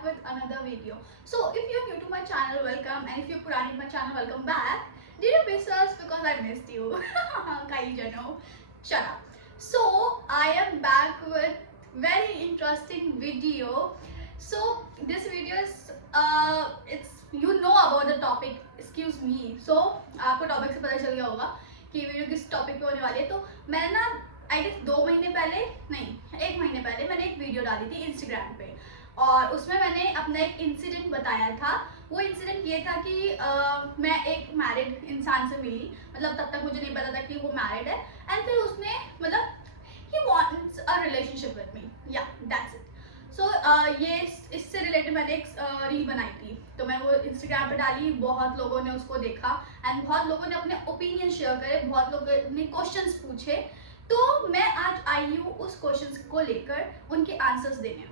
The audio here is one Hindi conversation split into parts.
back with another video. So if you're new to my channel, welcome, and if you're purani to my channel, welcome back. Did you miss us? Because I missed you. Kylie Jenner, shut up. So I am back with very interesting video. So this video is it's you know about the topic. Excuse me. So आपको टॉपिक से पता चल गया होगा कि वीडियो किस टॉपिक पे होने वाली है. तो मैंने ना आई गेस 2 महीने पहले नहीं 1 महीने पहले मैंने एक वीडियो डाली थी इंस्टाग्राम पे और उसमें मैंने अपना एक इंसिडेंट बताया था. वो इंसिडेंट ये था कि मैं एक मैरिड इंसान से मिली. मतलब तब तक मुझे नहीं पता था कि वो मैरिड है. एंड फिर उसने मतलब he wants a relationship with me. या दैट्स इट. सो ये इससे रिलेटेड मैंने एक रील बनाई थी. तो मैंने वो इंस्टाग्राम पे डाली. बहुत लोगों ने उसको देखा एंड बहुत लोगों ने अपने ओपिनियन शेयर करे. बहुत लोगों ने क्वेश्चंस पूछे. तो मैं आज आई हूँ उस क्वेश्चंस को लेकर उनके आंसर्स देने.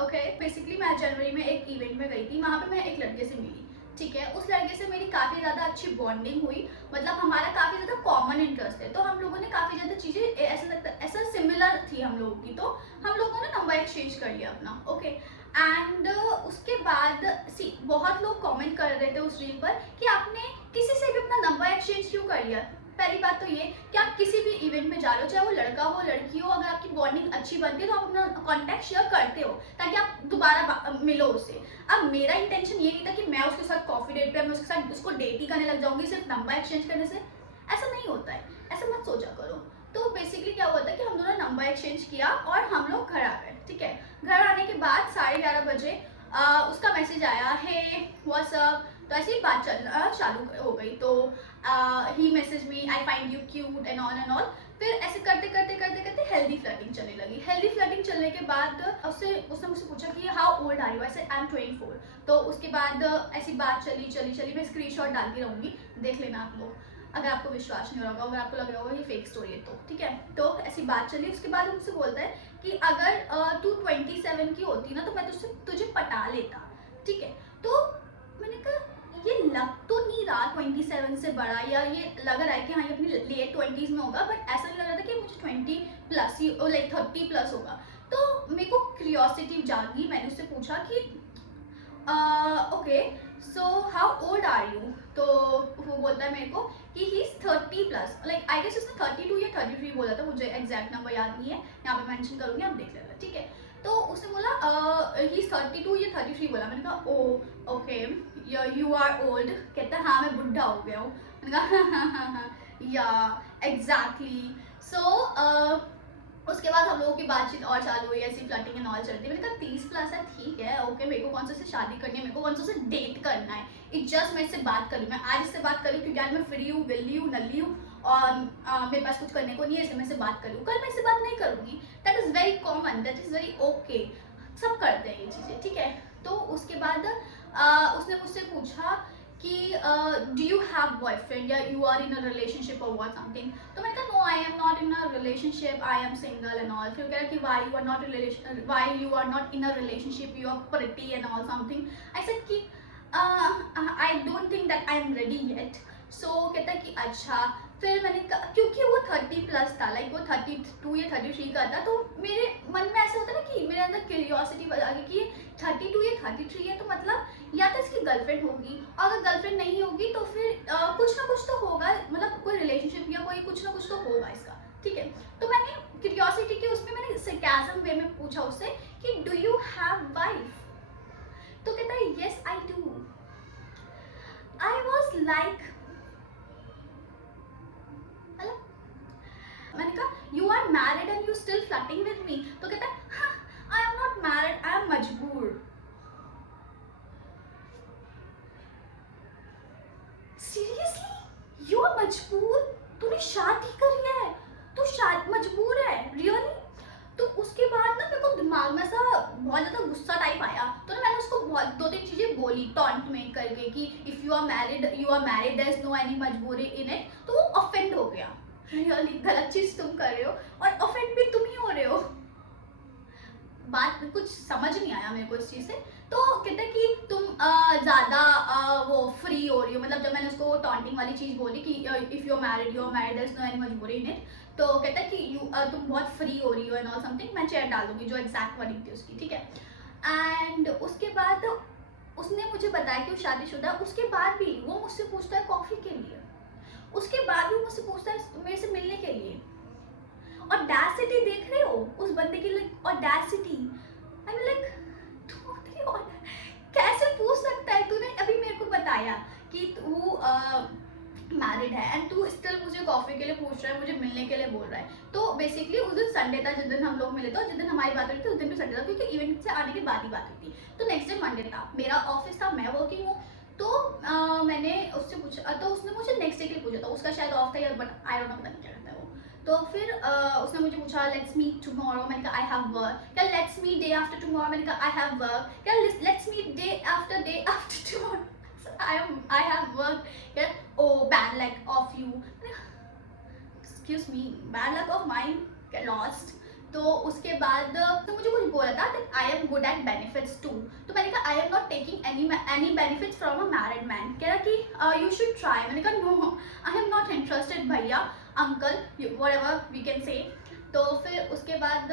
ओके बेसिकली मैं जनवरी में एक इवेंट में गई थी. वहाँ पे मैं एक लड़के से मिली. ठीक है. उस लड़के से मेरी काफ़ी ज़्यादा अच्छी बॉन्डिंग हुई. मतलब हमारा काफ़ी ज़्यादा कॉमन इंटरेस्ट है. तो हम लोगों ने काफ़ी ज़्यादा चीज़ें ऐसा लगता ऐसा सिमिलर थी हम लोगों की. तो हम लोगों ने नंबर एक्सचेंज कर लिया अपना. ओके एंड उसके बाद सी बहुत लोग कमेंट कर रहे थे उस रील पर कि आपने किसी से भी अपना नंबर एक्सचेंज क्यों कर लिया. पहली बात तो ये कि आप किसी भी इवेंट में जा रहे हो, चाहे वो लड़का हो लड़की हो, अगर आपकी बॉन्डिंग अच्छी बनती है तो आप अपना कॉन्टैक्ट शेयर करते हो ताकि आप दोबारा मिलो उससे. अब मेरा इंटेंशन ये नहीं था कि मैं उसके साथ कॉफी डेट पे मैं उसके साथ उसको डेट ही करने लग जाऊंगी सिर्फ नंबर एक्सचेंज करने से. ऐसा नहीं होता है. ऐसा मत सोचा करो. तो बेसिकली क्या हुआ था कि हम दोनों नंबर एक्सचेंज किया और हम लोग घर आ गए. ठीक है. घर आने के बाद 11:30 बजे उसका मैसेज आया, हे व्हाट्सअप. तो ऐसे ही बात चलना चालू हो गई. तो he message me, I find you cute and all. फिर ऐसे करते करते करते करते हेल्दी फ्लर्टिंग चलने लगी. हेल्दी फ्लर्टिंग चलने के बाद उसने मुझसे पूछा कि how old are you. I said I am 24. तो उसके बाद ऐसी बात चली. मैं स्क्रीनशॉट डालती रहूँगी, देख लेना आप लोग अगर आपको विश्वास नहीं हो रहा होगा, अगर आपको लग रहा होगा ये फेक स्टोरी है तो. ठीक है. तो ऐसी बात चली. उसके बाद मुझसे बोलता है कि अगर तू 27 की होती ना तो मैं तुझे पटा लेता. ठीक है. तो मैंने कहा ये लग तो नहीं रहा 27 से बड़ा, या ये लग रहा है कि हाँ ये अपनी लेट 20s में होगा, बट ऐसा नहीं लग रहा था कि मुझे 20 प्लस ही लाइक 30 प्लस होगा. तो मेरे को क्यूरियोसिटी जागी. मैंने उससे पूछा कि okay so how old are you. तो वो बोलता है मेरे को कि he is 30 plus. Like I guess उसने 32 या 33 बोला था. मुझे एग्जैक्ट नंबर याद नहीं है, यहाँ पे मेंशन करूँगी, आप देख लेना. ठीक है. तो उसने बोला ही इज 32 या 33 बोला. मैंने कहा ओ ओके यू आर ओल्ड. कहता है हाँ मैं बुढ़ा हो गया हूँ. मैंने कहा या एग्जैक्टली. सो उसके बाद हम लोगों की बातचीत और चालू हुई. ऐसी फ्लर्टिंग एंड ऑल चलती. मैंने कहा 30 प्लस है, ठीक है, ओके. मेरे को कौन से शादी करनी है, मेरे को कौन से डेट करना है. इट जस्ट मैं इससे बात करूँ. मैं आज इससे बात करूँ क्योंकि आज मैं फ्री हूँ, विल्ली हूँ, नल्ली हूँ और मेरे पास कुछ करने को नहीं है, इसलिए मैं इससे बात करूँ. कल मैं इससे बात नहीं करूँगी. That is very common, that is very okay. सब करते हैं ये चीज़ें. ठीक है. तो उसके बाद उसने मुझसे पूछा कि डू यू हैव बॉयफ्रेंड या you are in a relationship और व्हाट समथिंग. तो मैंने कहा no I am not in a relationship, I am single and all. फिर कह रहा कि why you are not in a relationship, you are pretty and all something. I said कि I don't think that I am ready yet. So कहता कि अच्छा. फिर मैंने कहा क्योंकि वो 30 प्लस था, लाइक वो 32 या 33 का था. तो मेरे मन में ऐसा होता है ना कि मेरे अंदर क्यूरियोसिटी बजा गई कि 32 या 33 है तो मतलब या तो इसकी गर्लफ्रेंड होगी, और अगर गर्लफ्रेंड नहीं होगी तो फिर कुछ ना कुछ तो होगा, मतलब कोई रिलेशनशिप या कोई कुछ ना कुछ तो होगा इसका. ठीक है. तो मैंने क्यूरियोसिटी के उसमें मैंने सरकाज़म वे में पूछा उससे कि डू यू हैव वाइफ. तो कहता है yes I do. I was like मैंने कहा you are married and you still flirting with me. तो कहता है I am not married, I am मजबूर. सीरियसली यू आर मजबूर. तूने शादी करी है, तू शादी मजबूर है, रियली. तो उसके बाद ना मेरे को दिमाग में ऐसा बहुत ज़्यादा गुस्सा टाइप आया. तो ना मैंने उसको बहुत 2-3 चीज़ें बोली टॉन्ट में करके कि if you are married there is no any मजबूरी इन इट. तो वो ऑफेंड हो गया. रियली गलत चीज़ तुम कर रहे हो और ऑफेंड भी तुम ही हो रहे हो. बात कुछ समझ नहीं आया मेरे को इस चीज़ से. तो कहते हैं कि तुम ज़्यादा वो फ्री हो रही हो. मतलब जब मैंने उसको टॉन्टिंग वाली चीज़ बोली कि if you are married there is no any मजबूरी इन इट. तो कहता है कि तुम बहुत फ्री हो रही हो एंड ऑल समथिंग. मैं चैट डाल दूंगी जो एग्जैक्ट वर्डिंग थी उसकी. ठीक है. एंड उसके बाद उसने मुझे बताया कि वो शादीशुदा है, उसके बाद भी वो मुझसे पूछता है कॉफ़ी के लिए, उसके बाद भी मुझसे पूछता है मेरे से मिलने के लिए। ऑडेसिटी देख रहे हो उस बंदे की, like audacity. I mean like तू कैसे पूछ सकता है? तूने अभी मेरे को बताया कि तू मैरिड है एंड तू स्टिल मुझे कॉफ़ी के लिए पूछ रहा है, मुझे मिलने के लिए बोल रहा है। तो बेसिकली उस दिन संडे था जिस दिन हम लोग मिले थे, और जिस दिन हमारी बात हुई थी उस दिन भी संडे था, क्योंकि इवेंट से आने के बाद ही बात हुई थी। तो नेक्स्ट डे मंडे था, मेरा ऑफिस था, मैं वर्किंग हूँ। तो मैंने उससे पूछा, तो उसने मुझे नेक्स्ट डे के लिए पूछा था, उसका शायद ऑफ था या बट आई डोंट नो, पता नहीं क्या करता है वो। तो फिर उसने मुझे पूछा लेट्स मीट टुमारो, मैंने कहा आई हैव वर्क। क्या let's meet day after tomorrow, मैंने कहा आई हैव वर्क। क्या let's meet day after tomorrow, I have work. Yeah. Oh, bad luck of you. Excuse me, bad luck of mine. Get lost. तो उसके बाद तो मुझे कुछ बोला था that I am good at benefits too. तो मैंने कहा I am not taking any benefits from a married man. कह रहा कि you should try. मैंने कहा no, I am not interested भैया, uncle, whatever we can say. तो फिर उसके बाद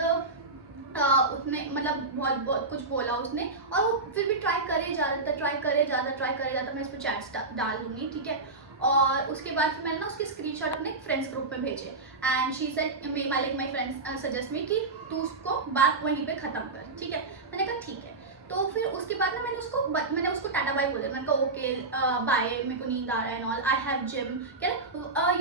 उसने मतलब बहुत बहुत कुछ बोला उसने, और वो फिर भी ट्राई करे जा रहा था, ट्राई करे जाता। मैं इस पर चैट्स डाल दूंगी, ठीक है। और उसके बाद फिर मैंने ना उसके स्क्रीनशॉट अपने फ्रेंड्स ग्रुप में भेजे, and she said my friends suggest me कि तू उसको बात वहीं पे ख़त्म कर, ठीक है। मैंने कहा ठीक है। तो फिर उसके बाद ना मैंने उसको टाटा बाय बोला। मैंने कहा ओके बाय, मेरे को नींद आ रहा है and all, I have gym. कह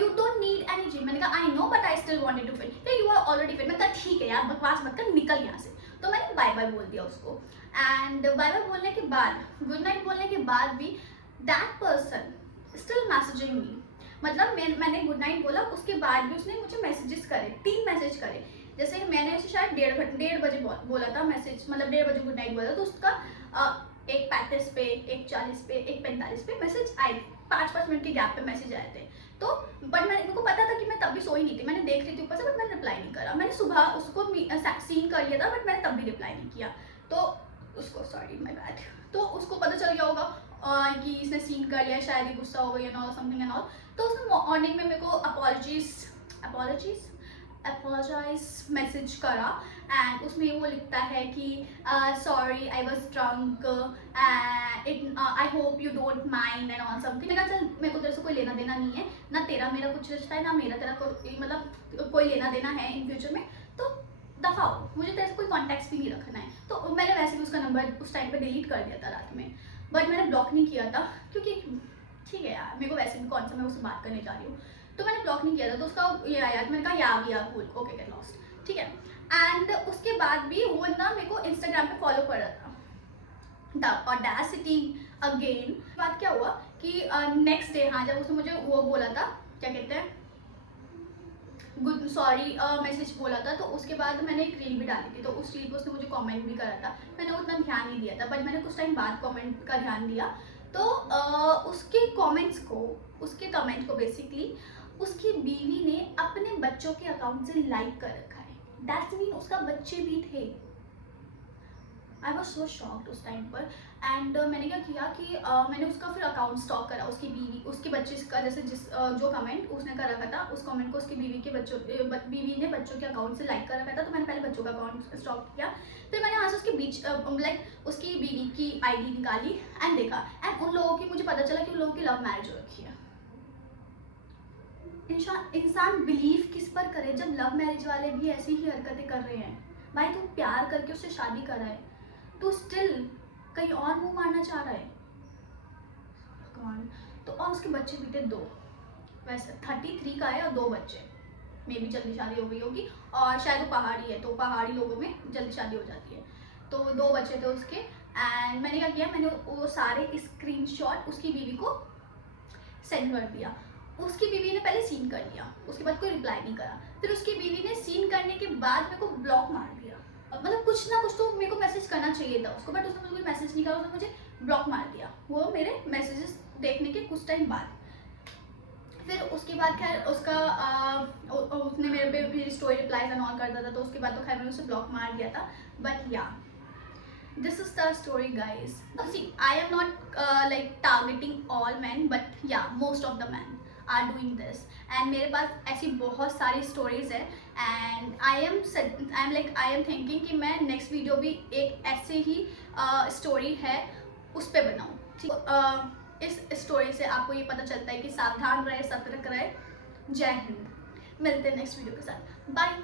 you don't need any gym. मैंने कहा I know but I still wanted to fit. You are already fit. मैंने कहा ठीक है यार, बकवास मत कर, निकल यहाँ से। तो मैंने बाय बाय बोल दिया उसको, एंड बाय बाय बोलने के बाद, गुड नाइट बोलने के बाद भी that person still messaging me. मतलब मैंने गुड नाइट बोला, उसके बाद भी उसने मुझे मैसेजेस करे, 3 मैसेज करे। जैसे मैंने उसे शायद 1:30 बजे बोला था मैसेज, मतलब 1:30 बजे गुड नाइट बोला, तो उसका 1:35 पे, 1:40 पे, 1:45 पे मैसेज आए थे। 5-5 मिनट के गैप पे मैसेज आए थे। तो बट मेरे को पता था कि मैं तब भी सोई नहीं थी, मैंने देख रही थी ऊपर से, बट मैंने रिप्लाई नहीं करा। मैंने सुबह उसको सीन कर लिया था, बट मैंने तब भी रिप्लाई नहीं किया। तो उसको सॉरी माय बैड, तो उसको पता चल गया होगा कि इसने सीन कर लिया, शायद ही गुस्सा हो गई and all something and all. तो उसने मॉर्निंग में मेरे को अपोलोजाइज मैसेज करा, एंड उसमें वो लिखता है कि sorry I was drunk and I hope you don't mind and all something. मैंने कहा चल, मेरे को तेरे से कोई लेना देना नहीं है, ना तेरा मेरा कुछ रिश्ता है, ना मेरा तेरा मतलब कोई लेना देना है इन फ्यूचर में, तो दफा हो, मुझे तेरे से कोई कॉन्टैक्ट भी नहीं रखना है। तो मैंने वैसे भी उसका नंबर उस टाइम पे डिलीट कर दिया था रात में, बट मैंने ब्लॉक नहीं किया था, क्योंकि ठीक है यार, मेरे को वैसे भी कौन सा मैं उससे बात करने जा रही हूँ, तो मैंने ब्लॉक नहीं किया था। तो उसका ये आया, मैंने कहा या कूल, ओके गेट लॉस्ट, ठीक है। एंड उसके बाद भी वो ना मेरे को इंस्टाग्राम पे फॉलो कर रहा था। The audacity again. बात क्या हुआ कि नेक्स्ट डे, हाँ, जब उसने मुझे वो बोला था, क्या कहते हैं, गुड सॉरी मैसेज बोला था, तो उसके बाद मैंने एक रील भी डाली थी। तो उस रील पर उसने मुझे कमेंट भी करा था, मैंने उतना ध्यान नहीं दिया था, बट मैंने कुछ टाइम बाद कमेंट का ध्यान दिया। तो उसके कमेंट को बेसिकली उसकी बीवी ने अपने बच्चों के अकाउंट से लाइक कर रखा है। दैट्स मीन उसका बच्चे भी थे। आई वॉज सो शॉक्ड उस टाइम पर। एंड मैंने क्या किया कि मैंने उसका फिर अकाउंट स्टॉक करा, उसकी बीवी, उसके बच्चे का, जैसे जो कमेंट उसने कर रखा था, उस कमेंट को उसकी बीवी ने बच्चों के अकाउंट से लाइक कर रखा था। तो मैंने पहले बच्चों का अकाउंट स्टॉक किया, फिर मैंने यहाँ से उसके बीच लाइक उसकी बीवी की आईडी निकाली एंड देखा, एंड उन लोगों की मुझे पता चला कि उन लोगों की लव मैरिज हो रखी है। इंसान बिलीव किस पर करे जब लव मैरिज वाले भी ऐसी ही हरकतें कर रहे हैं। भाई, तू प्यार करके उससे शादी करा है, तो स्टिल कहीं और मुंह मारना चाह रहा है। भगवान। तो और उसके बच्चे भी थे 2, वैसे 33 का है और 2 बच्चे, मे भी जल्दी शादी हो गई होगी, और शायद वो पहाड़ी है, तो पहाड़ी लोगों में जल्दी शादी हो जाती है। तो 2 बच्चे थे उसके, एंड मैंने क्या किया, मैंने वो सारे स्क्रीनशॉट उसकी बीवी को सेंड कर दिया। उसकी बीवी ने पहले सीन कर लिया, उसके बाद कोई रिप्लाई नहीं करा। फिर उसकी बीवी ने सीन करने के बाद मेरे को ब्लॉक मार दिया। मतलब कुछ ना कुछ तो मेरे को मैसेज करना चाहिए था उसको, बट उसने मुझे कोई मैसेज नहीं करा, उसने मुझे ब्लॉक मार दिया वो मेरे मैसेजेस देखने के कुछ टाइम बाद। फिर उसके बाद खैर उसका उसने मेरे पे मेरी स्टोरी रिप्लाईज एंड ऑल करता था, तो उसके बाद तो खैर मैंने उसे ब्लॉक मार दिया था। बट या this is the story, guys. See, I am not like targeting all men, but yeah, most of the men are doing this, and मेरे पास ऐसी बहुत सारी stories है एंड आई एम थिंकिंग कि मैं नेक्स्ट वीडियो भी एक ऐसे ही स्टोरी है उस पर बनाऊँ, ठीक। इस स्टोरी से आपको ये पता चलता है कि सावधान रहे, सतर्क रहे। जय हिंद। मिलते हैं नेक्स्ट वीडियो के साथ। बाय।